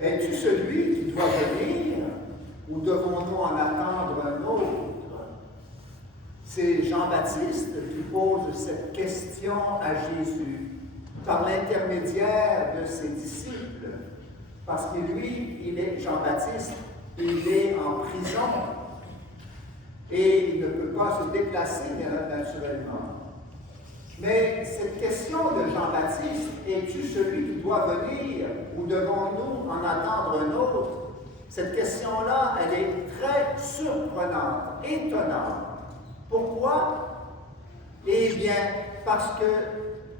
Es-tu celui qui doit venir ou devons-nous en attendre un autre? C'est Jean-Baptiste qui pose cette question à Jésus par l'intermédiaire de ses disciples. Parce que lui, Jean-Baptiste, il est en prison et il ne peut pas se déplacer naturellement. Mais cette question de Jean-Baptiste, es-tu celui qui doit venir ou devons-nous en attendre un autre? Cette question-là, elle est très surprenante, étonnante. Pourquoi? Eh bien, parce que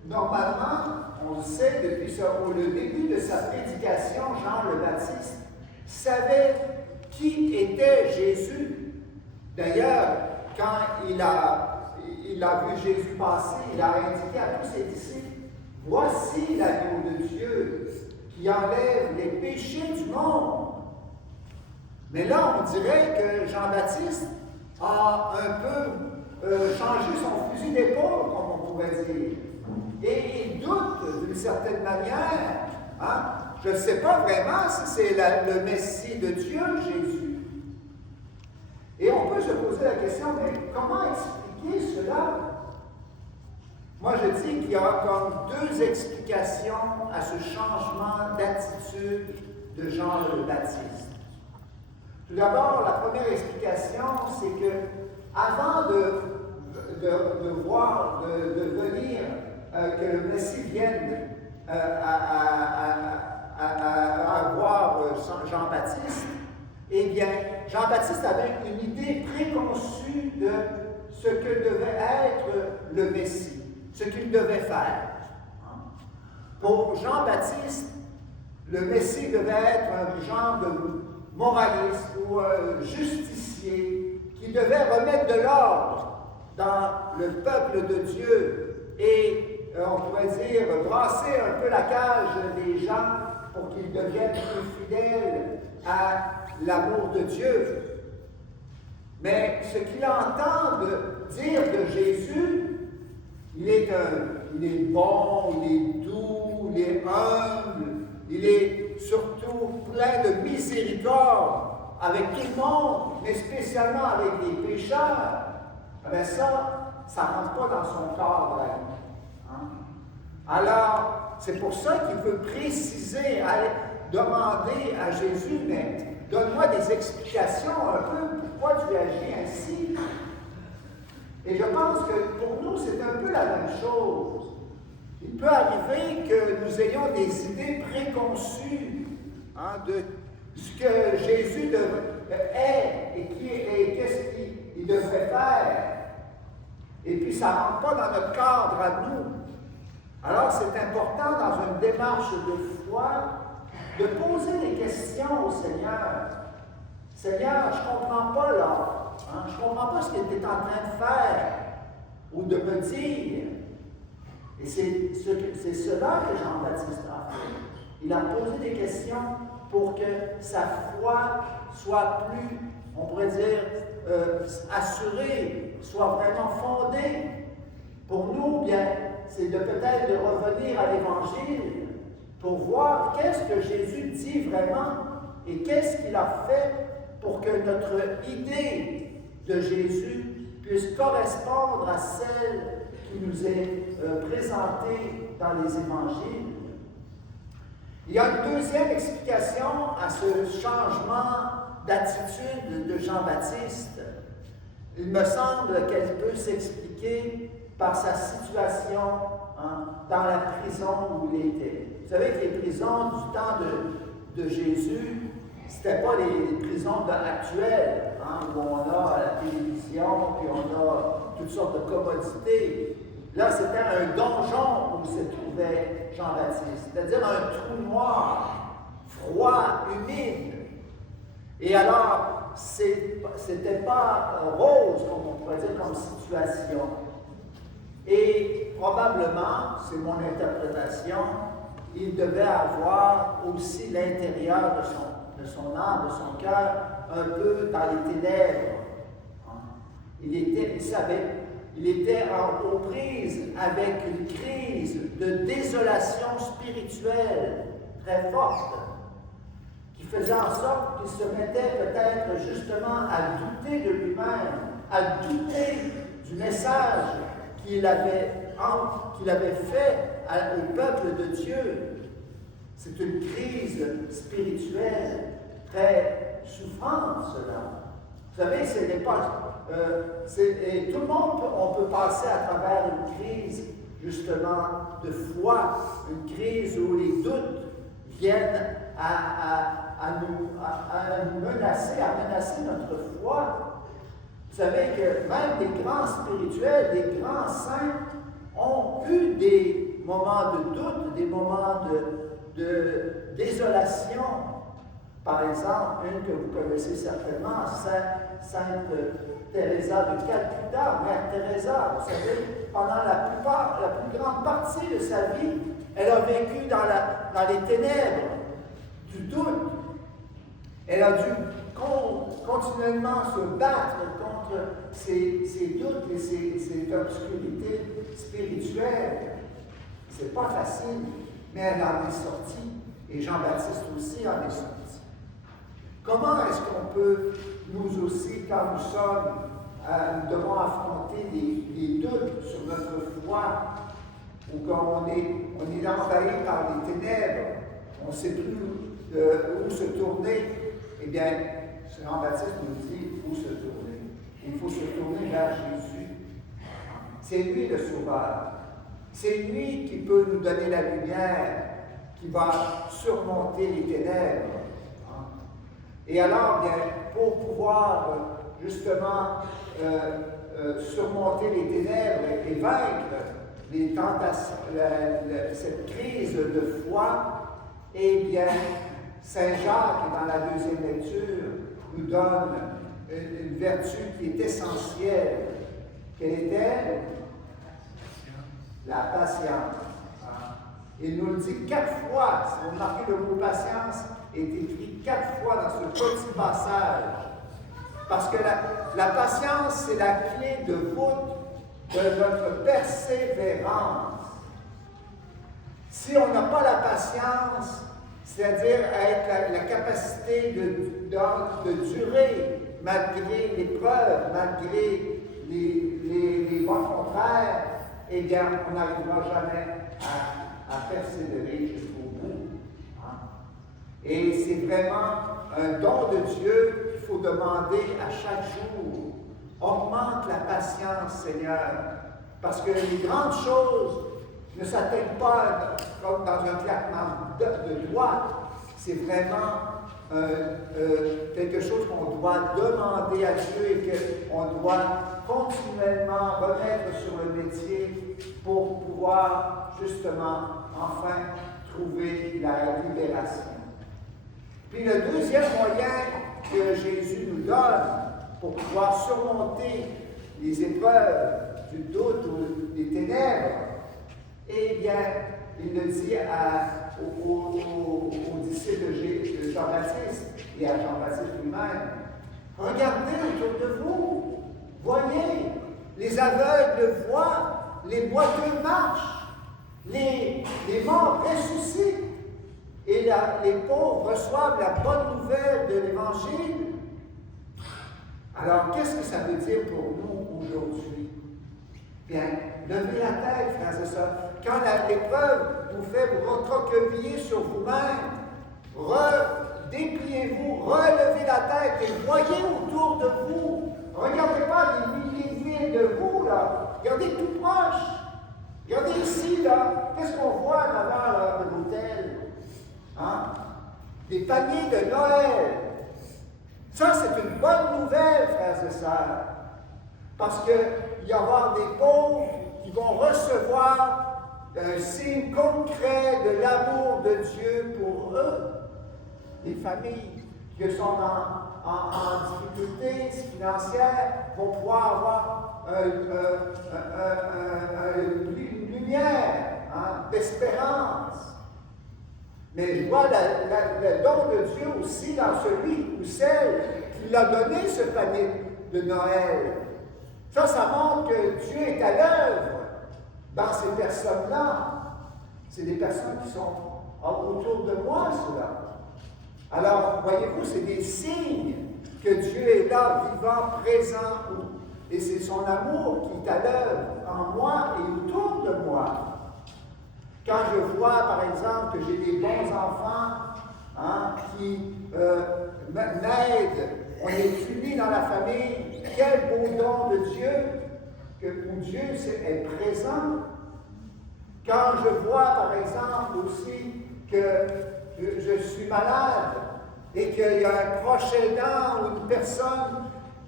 normalement, on le sait depuis le début de sa prédication, Jean le Baptiste savait qui était Jésus. D'ailleurs, quand il a vu Jésus passer, il a indiqué à tous ses disciples, « Voici l'agneau de Dieu qui enlève les péchés du monde. » Mais là, on dirait que Jean-Baptiste a un peu changé son fusil d'épaule, comme on pourrait dire. Et il doute d'une certaine manière. Hein? Je ne sais pas vraiment si c'est le Messie de Dieu, Jésus. Et on peut se poser la question, mais comment expliquer cela? Moi, je dis qu'il y a comme deux explications à ce changement d'attitude de Jean le Baptiste. Tout d'abord, la première explication, c'est que avant de venir, que le Messie vienne à voir Jean-Baptiste, eh bien, Jean-Baptiste avait une idée préconçue de ce que devait être le Messie, ce qu'il devait faire. Pour Jean-Baptiste, le Messie devait être un genre de moraliste ou justicier qui devait remettre de l'ordre dans le peuple de Dieu et, on pourrait dire, brasser un peu la cage des gens pour qu'ils deviennent plus fidèles à l'amour de Dieu. Mais ce qu'il entend dire de Jésus, il est bon, il est doux, il est humble, il est surtout plein de miséricorde avec tout le monde, mais spécialement avec les pécheurs. Eh bien ça ne rentre pas dans son cadre. Hein? Alors, c'est pour ça qu'il veut préciser, aller demander à Jésus, mais donne-moi des explications un peu, pourquoi tu agis ainsi? Et je pense que pour nous, c'est un peu la même chose. Il peut arriver que nous ayons des idées préconçues de ce que Jésus est et qu'est-ce qu'il devrait faire. Et puis ça ne rentre pas dans notre cadre à nous. Alors c'est important dans une démarche de foi de poser des questions au Seigneur. Seigneur, je ne comprends pas là. Je ne comprends pas ce qu'il était en train de faire ou de me dire. Et c'est cela que Jean-Baptiste a fait. Il a posé des questions pour que sa foi soit plus, on pourrait dire, assurée, soit vraiment fondée. Pour nous, bien, c'est peut-être de revenir à l'Évangile pour voir qu'est-ce que Jésus dit vraiment et qu'est-ce qu'il a fait pour que notre idée de Jésus puisse correspondre à celle qui nous est présentée dans les Évangiles. Il y a une deuxième explication à ce changement d'attitude de Jean-Baptiste. Il me semble qu'elle peut s'expliquer par sa situation dans la prison où il était. Vous savez que les prisons du temps de Jésus, ce n'étaient pas les prisons actuelles, où on a la télévision, puis on a toutes sortes de commodités. Là, c'était un donjon où se trouvait Jean-Baptiste, c'est-à-dire un trou noir, froid, humide. Et alors, c'était pas rose, comme on pourrait dire, comme situation. Et probablement, c'est mon interprétation, il devait avoir aussi l'intérieur de son âme, de son cœur, un peu dans les ténèbres. Il était aux prises avec une crise de désolation spirituelle très forte. qui faisait en sorte qu'il se mettait peut-être justement à douter de lui-même, à douter du message qu'il avait fait au peuple de Dieu. C'est une crise spirituelle très souffrante, cela. Vous savez, ce n'est pas... et tout le monde, on peut passer à travers une crise, justement, de foi, une crise où les doutes viennent à nous menacer, à menacer notre foi. Vous savez que même des grands spirituels, des grands saints, ont eu des moments de doute, des moments de désolation. Par exemple, une que vous connaissez certainement, Sainte Teresa de Calcutta, Mère Teresa. Vous savez, pendant la plus grande partie de sa vie, elle a vécu dans les ténèbres du doute. Elle a dû continuellement se battre contre ces doutes et ces obscurités spirituelles. C'est pas facile, mais elle en est sortie. Et Jean-Baptiste aussi en est sorti. Comment est-ce qu'on peut, nous aussi, quand nous devons affronter des doutes sur notre foi, ou quand on est envahi par les ténèbres, on ne sait plus où se tourner, eh bien, Jean-Baptiste nous dit où se tourner. Il faut se tourner vers Jésus. C'est lui le Sauveur. C'est lui qui peut nous donner la lumière, qui va surmonter les ténèbres. Et alors, bien, pour pouvoir justement surmonter les ténèbres et vaincre les tentations, cette crise de foi, eh bien, Saint Jacques, dans la deuxième lecture, nous donne une vertu qui est essentielle. Quelle est-elle? La patience. Il nous le dit 4 fois. Si vous remarquez, le mot patience est écrit 4 fois dans ce petit passage. Parce que la patience, c'est la clé de voûte de notre persévérance. Si on n'a pas la patience, c'est-à-dire avec la capacité de durer malgré l'épreuve, malgré les vents contraires, eh bien, on n'arrivera jamais à persévérer jusqu'au bout. Et c'est vraiment un don de Dieu qu'il faut demander à chaque jour. Augmente la patience, Seigneur, parce que les grandes choses ne s'atteignent pas comme dans un claquement de doigts. C'est vraiment quelque chose qu'on doit demander à Dieu et qu'on doit continuellement remettre sur le métier pour pouvoir justement enfin trouver la libération. Puis le deuxième moyen que Jésus nous donne pour pouvoir surmonter les épreuves du doute ou des ténèbres, eh bien, il le dit aux disciples de Jean-Baptiste et à Jean-Baptiste lui-même. Regardez autour de vous, voyez, les aveugles voient, les boiteux marchent, les morts ressuscitent, et les pauvres reçoivent la bonne nouvelle de l'Évangile. Alors, qu'est-ce que ça veut dire pour nous aujourd'hui? Bien, levez la tête, frères et sœurs. Quand l'épreuve vous fait vous recroqueviller sur vous-même, dépliez-vous, relevez la tête et voyez autour de vous. Regardez pas les milliers de villes de vous, là. Regardez tout proche. Regardez ici, là. Qu'est-ce qu'on voit là-bas, de l'hôtel? Hein? Des paniers de Noël. Ça, c'est une bonne nouvelle, frères et sœurs. Parce qu'il y aura des pauvres qui vont recevoir un signe concret de l'amour de Dieu pour eux. Les familles qui sont en difficulté financière vont pouvoir avoir une lumière d'espérance. Mais je vois le don de Dieu aussi dans celui ou celle qui l'a donné ce panier de Noël. Ça montre que Dieu est à l'œuvre dans ces personnes-là. C'est des personnes qui sont autour de moi, cela. Alors, voyez-vous, c'est des signes que Dieu est là, vivant, présent, et c'est son amour qui est à l'œuvre en moi et autour de moi. Quand je vois, par exemple, que j'ai des bons enfants qui m'aident, on est unis dans la famille, quel beau don de Dieu, où Dieu est présent. Quand je vois, par exemple, aussi que je suis malade et qu'il y a un proche aidant ou une personne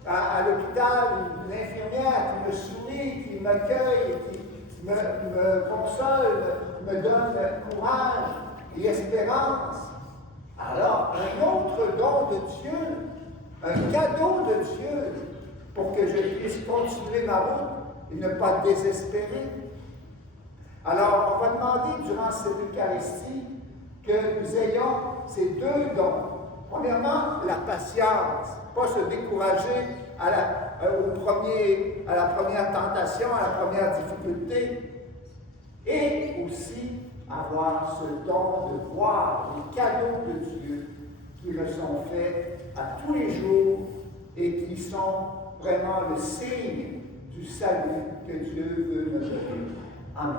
à l'hôpital, une infirmière qui me sourit, qui m'accueille, qui me console, me donne courage et espérance. Alors, un autre don de Dieu, un cadeau de Dieu pour que je puisse continuer ma route et ne pas désespérer. Alors, on va demander durant cette Eucharistie que nous ayons ces deux dons. Premièrement, la patience, pas se décourager à la première tentation, à la première difficulté, et aussi avoir ce don de voir les cadeaux de Dieu qui me sont faits à tous les jours et qui sont vraiment le signe du salut que Dieu veut me donner. Amen.